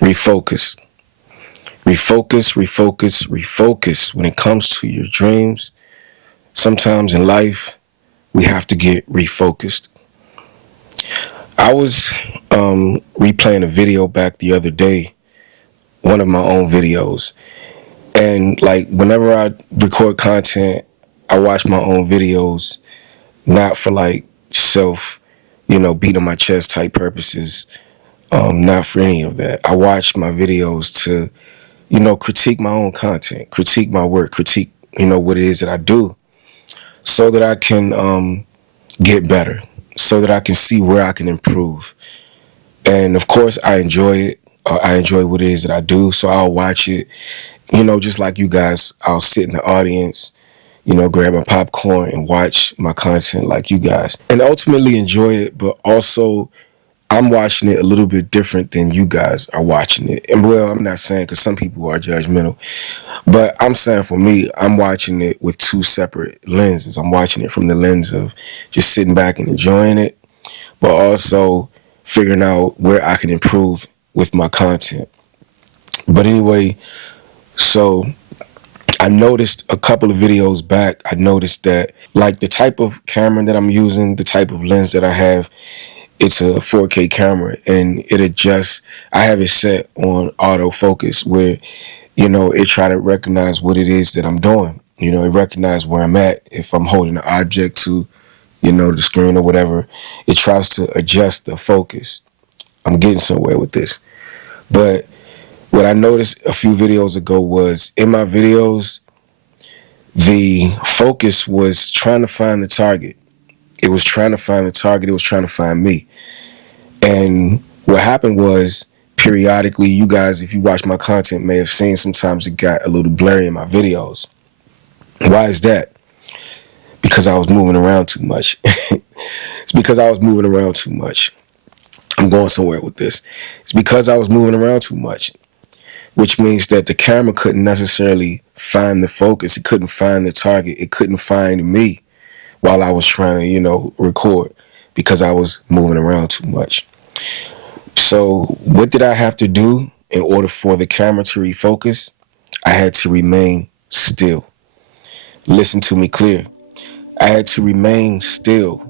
Refocus. Refocus, refocus, refocus. When it comes to your dreams, sometimes in life, we have to get refocused. I was replaying a video back the other day, one of my own videos. And like whenever I record content, I watch my own videos, not for like self, beat on my chest type purposes. Not for any of that. I watch my videos to, critique my own content, critique my work, critique, what it is that I do so that I can get better, so that I can see where I can improve. And of course, I enjoy it. I enjoy what it is that I do. So I'll watch it, just like you guys. I'll sit in the audience, grab my popcorn and watch my content like you guys and ultimately enjoy it. But also, I'm watching it a little bit different than you guys are watching it. And well, I'm not saying because some people are judgmental, but I'm saying for me, I'm watching it with two separate lenses. I'm watching it from the lens of just sitting back and enjoying it, but also figuring out where I can improve with my content. But anyway, so I noticed a couple of videos back, I noticed that like the type of camera that I'm using, the type of lens that I have, it's a 4K camera and it adjusts. I have it set on autofocus where, it try to recognize what it is that I'm doing. It recognize where I'm at. If I'm holding an object to, the screen or whatever, it tries to adjust the focus. I'm getting somewhere with this. But what I noticed a few videos ago was in my videos, the focus was trying to find the target. It was trying to find the target. It was trying to find me. And what happened was periodically, you guys, if you watch my content, may have seen sometimes it got a little blurry in my videos. Why is that? Because I was moving around too much. It's because I was moving around too much. I'm going somewhere with this. It's because I was moving around too much, which means that the camera couldn't necessarily find the focus. It couldn't find the target. It couldn't find me while I was trying to, record because I was moving around too much. So what did I have to do in order for the camera to refocus? I had to remain still. Listen to me clear. I had to remain still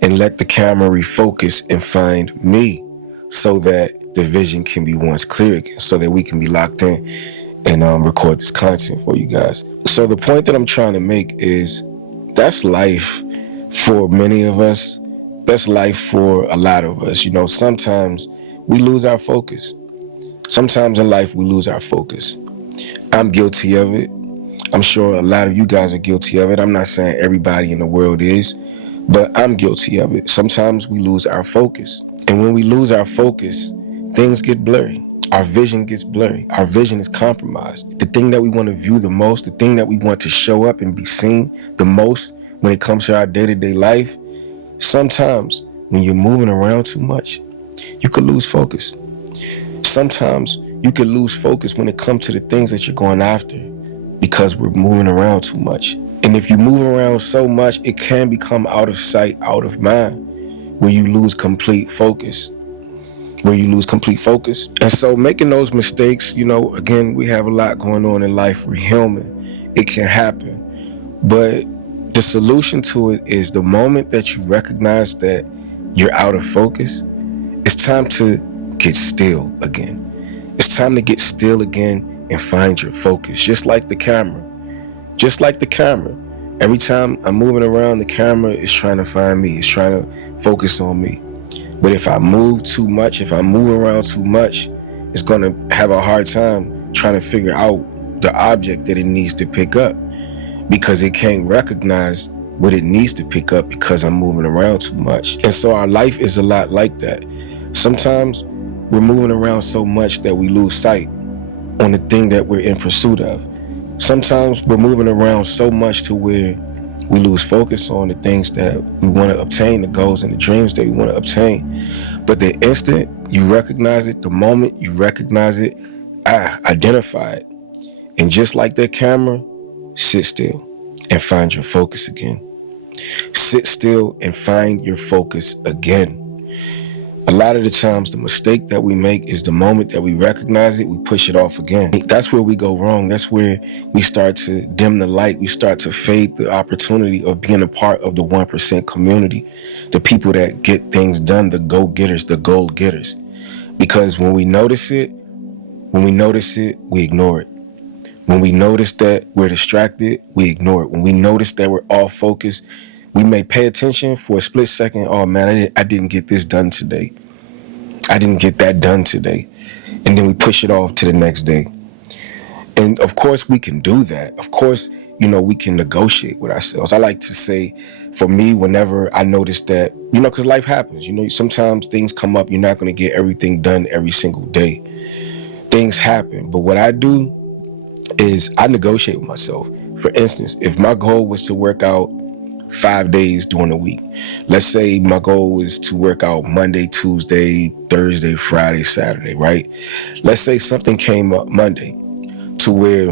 and let the camera refocus and find me so that the vision can be once clear again, so that we can be locked in and record this content for you guys. So the point that I'm trying to make is that's life for many of us. That's life for a lot of us. Sometimes we lose our focus. Sometimes in life we lose our focus. I'm guilty of it. I'm sure a lot of you guys are guilty of it. I'm not saying everybody in the world is, but I'm guilty of it. Sometimes we lose our focus. And when we lose our focus, things get blurry. Our vision gets blurry. Our vision is compromised. The thing that we want to view the most, the thing that we want to show up and be seen the most when it comes to our day-to-day life, sometimes when you're moving around too much, you could lose focus. Sometimes you could lose focus when it comes to the things that you're going after because we're moving around too much. And if you move around so much, it can become out of sight, out of mind, where you lose complete focus. And so making those mistakes, again, we have a lot going on in life. We're human. It can happen. But the solution to it is the moment that you recognize that you're out of focus, it's time to get still again. It's time to get still again and find your focus. Just like the camera. Every time I'm moving around, the camera is trying to find me. It's trying to focus on me. But if I move too much, if I move around too much, it's going to have a hard time trying to figure out the object that it needs to pick up because it can't recognize what it needs to pick up because I'm moving around too much. And so our life is a lot like that. Sometimes we're moving around so much that we lose sight on the thing that we're in pursuit of. Sometimes we're moving around so much to where we lose focus on the things that we want to obtain, the goals and the dreams that we want to obtain. But the instant you recognize it, the moment you recognize it, identify it. And just like that camera, sit still and find your focus again. Sit still and find your focus again. A lot of the times, the mistake that we make is the moment that we recognize it, we push it off again. That's where we go wrong. That's where we start to dim the light. We start to fade the opportunity of being a part of the 1% community, the people that get things done, the go-getters, the goal-getters. Because when we notice it, we ignore it. When we notice that we're distracted, we ignore it. When we notice that we're off focus, we may pay attention for a split second. Oh man, I didn't get this done today. I didn't get that done today. And then we push it off to the next day. And of course, we can do that. Of course, we can negotiate with ourselves. I like to say, for me, whenever I notice that, because life happens, sometimes things come up. You're not going to get everything done every single day. Things happen. But what I do is I negotiate with myself. For instance, if my goal was to work out 5 days during the week, let's say my goal is to work out Monday, Tuesday, Thursday, Friday, Saturday, right? Let's say something came up Monday to where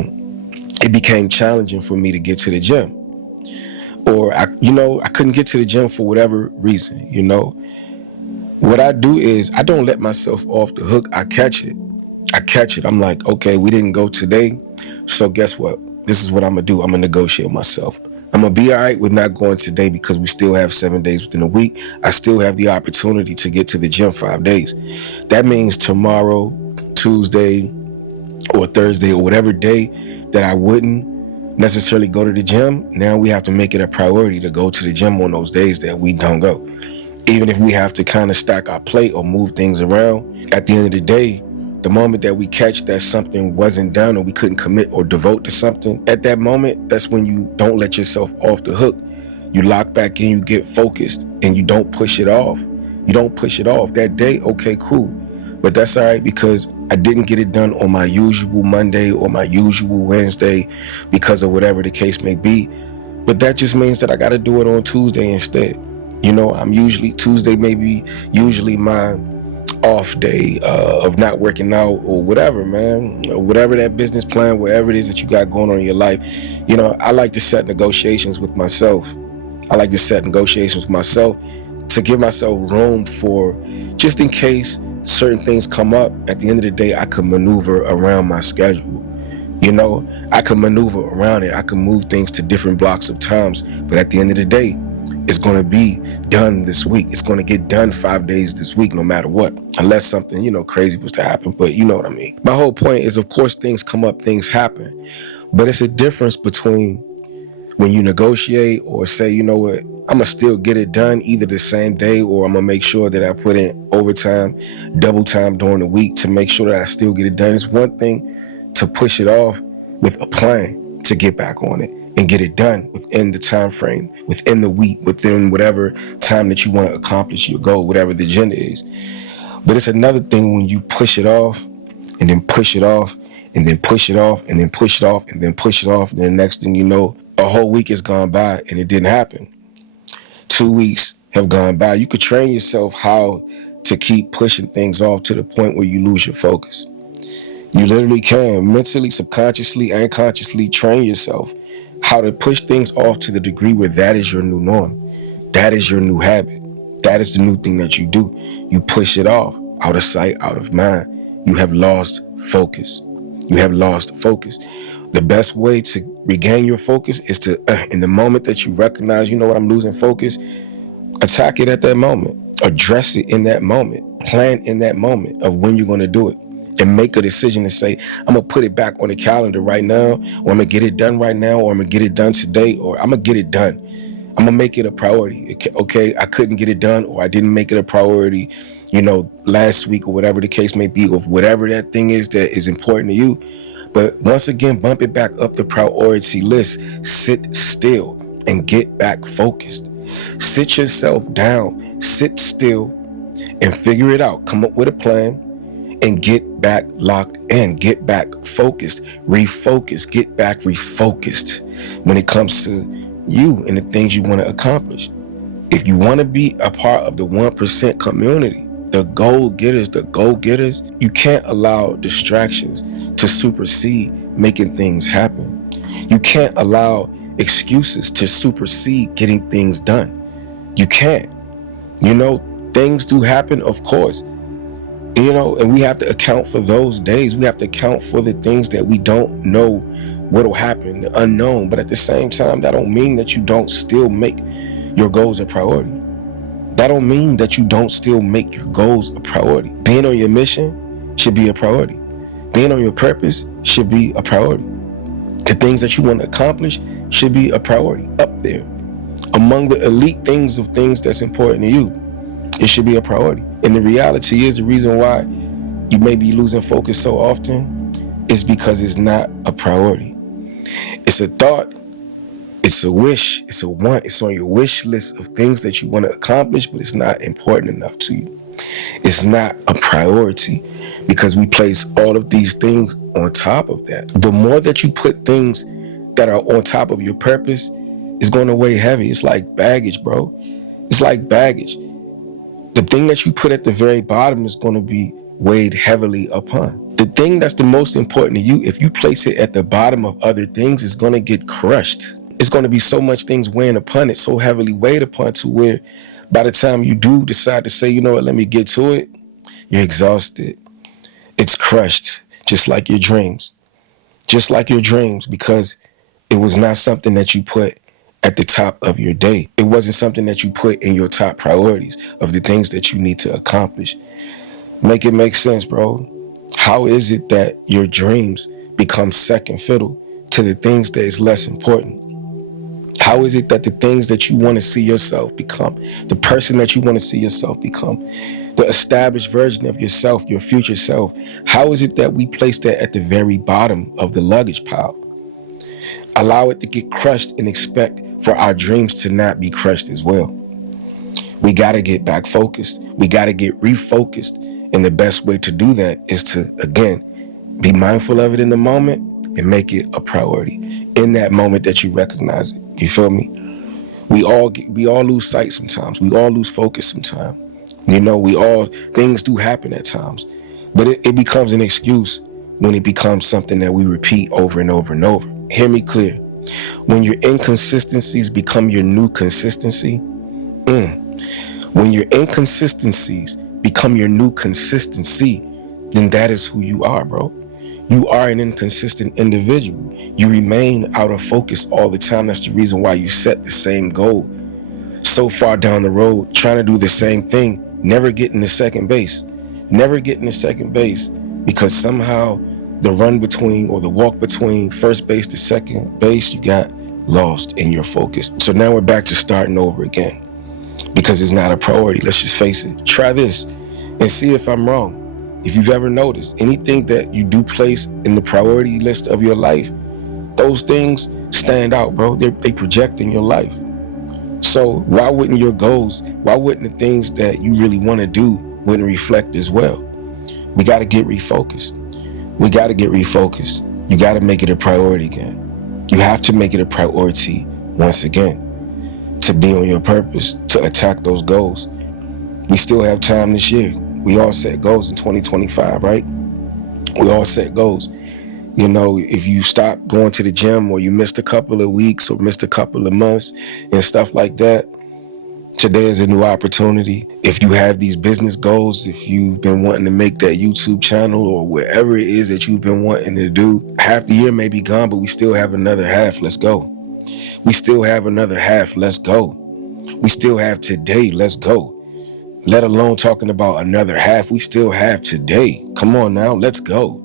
it became challenging for me to get to the gym, or I couldn't get to the gym for whatever reason. What I do is I don't let myself off the hook. I catch it. I'm like, okay, we didn't go today, so guess what? This is what I'm gonna do. I'm gonna negotiate with myself. I'm gonna be all right with not going today because we still have 7 days within a week. I still have the opportunity to get to the gym 5 days. That means tomorrow, Tuesday, or Thursday, or whatever day that I wouldn't necessarily go to the gym, now we have to make it a priority to go to the gym on those days that we don't go. Even if we have to kind of stack our plate or move things around, at the end of the day, the moment that we catch that something wasn't done or we couldn't commit or devote to something, at that moment, that's when you don't let yourself off the hook. You lock back in, you get focused, and you don't push it off. You don't push it off. That day, okay, cool. But that's all right because I didn't get it done on my usual Monday or my usual Wednesday because of whatever the case may be. But that just means that I got to do it on Tuesday instead. I'm Tuesday maybe usually my off day of not working out or whatever, man, or whatever that business plan, whatever it is that you got going on in your life. I like to set negotiations with myself. To give myself room for, just in case certain things come up, at the end of the day, I can maneuver around my schedule. I can maneuver around it. I can move things to different blocks of times. But at the end of the day, it's going to be done this week. It's going to get done 5 days this week, no matter what, unless something, crazy was to happen. But you know what I mean? My whole point is, of course, things come up, things happen. But it's a difference between when you negotiate or say, you know what, I'm going to still get it done either the same day, or I'm going to make sure that I put in overtime, double time during the week to make sure that I still get it done. It's one thing to push it off with a plan to get back on it and get it done within the time frame, within the week, within whatever time that you want to accomplish your goal, whatever the agenda is. But it's another thing when you push it off and then push it off and then push it off and then push it off and then push it off. And then the next thing you know, a whole week has gone by and it didn't happen. 2 weeks have gone by. You could train yourself how to keep pushing things off to the point where you lose your focus. You literally can mentally, subconsciously, and consciously train yourself how to push things off to the degree where that is your new norm. That is your new habit. That is the new thing that you do. You push it off, out of sight, out of mind. You have lost focus. The best way to regain your focus is to, in the moment that you recognize, I'm losing focus, attack it at that moment. Address it in that moment. Plan in that moment of when you're going to do it. And make a decision to say, I'm going to put it back on the calendar right now, or I'm going to get it done right now, or I'm going to get it done today, or I'm going to get it done. I'm going to make it a priority. Okay, I couldn't get it done, or I didn't make it a priority, last week, or whatever the case may be, or whatever that thing is that is important to you. But once again, bump it back up the priority list. Sit still and get back focused. Sit yourself down, sit still, and figure it out. Come up with a plan. And get back locked in, get back focused, refocus, get back refocused when it comes to you and the things you want to accomplish. If you want to be a part of the 1% community, the goal getters, you can't allow distractions to supersede making things happen. You can't allow excuses to supersede getting things done. You can't. Things do happen, of course, and we have to account for those days. We have to account for the things that we don't know what'll happen, the unknown. But at the same time, that don't mean that you don't still make your goals a priority. That don't mean that you don't still make your goals a priority. Being on your mission should be a priority. Being on your purpose should be a priority. The things that you want to accomplish should be a priority up there. Among the elite things of things that's important to you, it should be a priority. And the reality is, the reason why you may be losing focus so often is because it's not a priority. It's a thought, it's a wish, it's a want, it's on your wish list of things that you want to accomplish, but it's not important enough to you. It's not a priority because we place all of these things on top of that. The more that you put things that are on top of your purpose, it's going to weigh heavy. It's like baggage, bro. It's like baggage. The thing that you put at the very bottom is going to be weighed heavily upon. The thing that's the most important to you, if you place it at the bottom of other things, it's going to get crushed. It's going to be so much things weighing upon it, so heavily weighed upon, to where by the time you do decide to say, you know what, let me get to it, you're exhausted. It's crushed, just like your dreams. Just like your dreams, because it was not something that you put at the top of your day. It wasn't something that you put in your top priorities of the things that you need to accomplish. Make it make sense, bro. How is it that your dreams become second fiddle to the things that is less important? How is it that the things that you want to see yourself become, the person that you want to see yourself become, the established version of yourself, your future self, how is it that we place that at the very bottom of the luggage pile? Allow it to get crushed and expect for our dreams to not be crushed as well. We got to get back focused. We got to get refocused. And the best way to do that is to, again, be mindful of it in the moment and make it a priority in that moment that you recognize it. You feel me? We all lose sight sometimes. We all lose focus sometimes. Things do happen at times, but it becomes an excuse when it becomes something that we repeat over and over and over. Hear me clear. When your inconsistencies become your new consistency, when your inconsistencies become your new consistency, then that is who you are, bro. You are an inconsistent individual. You remain out of focus all the time. That's the reason why you set the same goal so far down the road, trying to do the same thing, never getting to second base. Never getting to second base because somehow the run between or the walk between first base to second base, you got lost in your focus. So now we're back to starting over again because it's not a priority. Let's just face it. Try this and see if I'm wrong. If you've ever noticed anything that you do place in the priority list of your life, those things stand out, bro. They project in your life. So why wouldn't your goals, why wouldn't the things that you really want to do wouldn't reflect as well? We got to get refocused. We got to get refocused. You got to make it a priority again. You have to make it a priority once again to be on your purpose, to attack those goals. We still have time this year. We all set goals in 2025, right? We all set goals. If you stop going to the gym or you missed a couple of weeks or missed a couple of months and stuff like that, today is a new opportunity. If you have these business goals, if you've been wanting to make that YouTube channel or whatever it is that you've been wanting to do, half the year may be gone, but we still have another half. Let's go. We still have another half. Let's go. We still have today. Let's go. Let alone talking about another half. We still have today. Come on now. Let's go.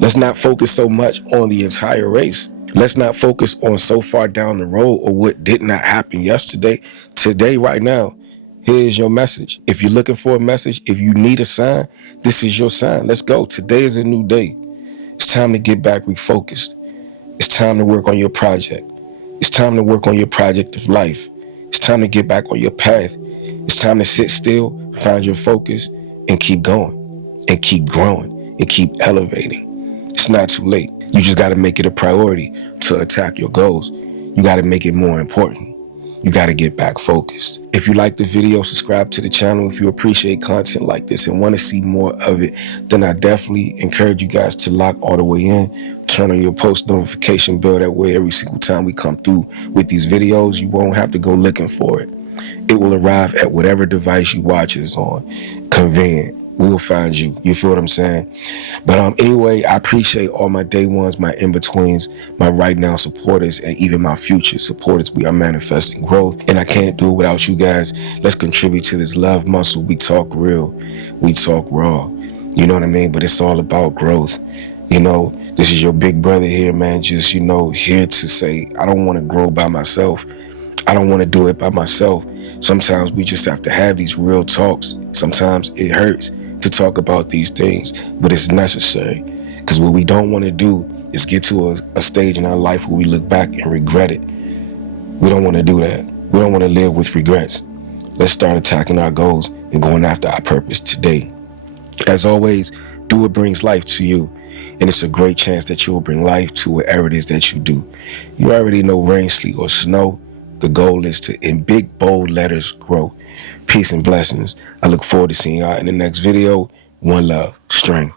Let's not focus so much on the entire race. Let's not focus on so far down the road or what did not happen yesterday. Today, right now, here's your message. If you're looking for a message, if you need a sign, this is your sign. Let's go. Today is a new day. It's time to get back refocused. It's time to work on your project. It's time to work on your project of life. It's time to get back on your path. It's time to sit still, find your focus, and keep going, and keep growing, and keep elevating. It's not too late. You just got to make it a priority to attack your goals. You got to make it more important. You got to get back focused. If you like the video, subscribe to the channel. If you appreciate content like this and want to see more of it, then I definitely encourage you guys to lock all the way in. Turn on your post notification bell. That way, every single time we come through with these videos, you won't have to go looking for it. It will arrive at whatever device you watch is on. Convenient. We will find you. You feel what I'm saying? But anyway, I appreciate all my day ones, my in-betweens, my right now supporters, and even my future supporters. We are manifesting growth, and I can't do it without you guys. Let's contribute to this love muscle. We talk real. We talk raw. You know what I mean? But it's all about growth. You know, this is your big brother here, man. Just, here to say, I don't want to grow by myself. I don't want to do it by myself. Sometimes we just have to have these real talks. Sometimes it hurts to talk about these things, but it's necessary. Because what we don't want to do is get to a stage in our life where we look back and regret it. We don't want to do that. We don't want to live with regrets. Let's start attacking our goals and going after our purpose today. As always, do what brings life to you. And it's a great chance that you will bring life to whatever it is that you do. You already know rain, sleet, or snow. The goal is to, in big, bold letters, grow. Peace and blessings. I look forward to seeing y'all in the next video. One love. Strength.